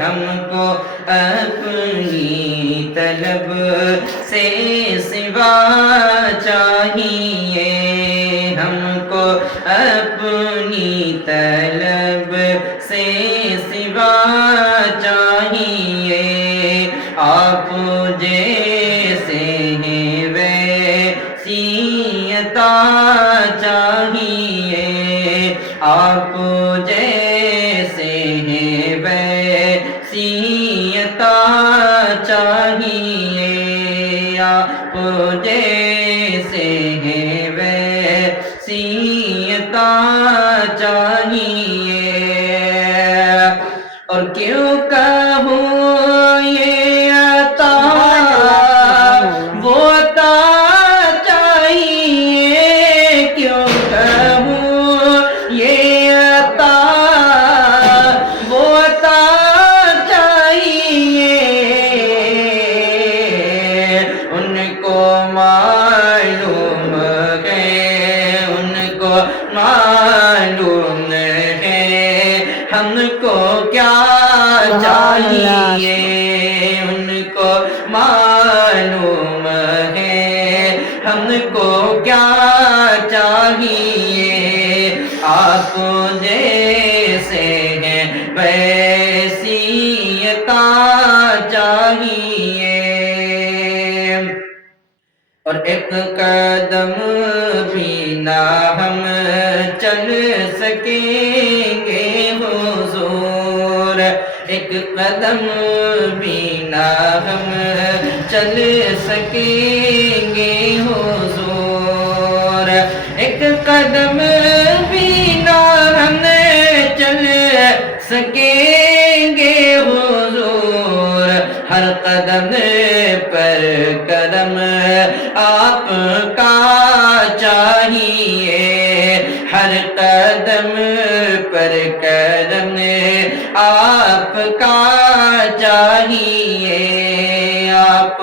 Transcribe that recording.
हमको अपनी तलब से सिवा चाहिए, हमको अपनी तलब से सिवा चाहिए। आप जैसे हैं वैसी अता चाहिए, आप जैसे हैं वैसी अता चाहिए, आप जैसे हैं वैसी अता चाहिए। और क्यों कहूँ ये अता वो अता चाहिए, क्यों कहूँ ये अता वो अता चाहिए। उनको मालूम है, उनको मालूम है हमको क्या चाहिए, उनको मालूम है हमको क्या चाहिए। आप जैसे हैं वैसी अता चाहिए। और एक कदम भी ना हम चल सकेंगे हुजूर, एक कदम भी ना हम चल सकेंगे हुजूर, एक कदम भी ना हम चल सकेंगे हुजूर। हर कदम पर कदम आपका चाहिए, हर कदम पर कदम आपका चाहिए। आप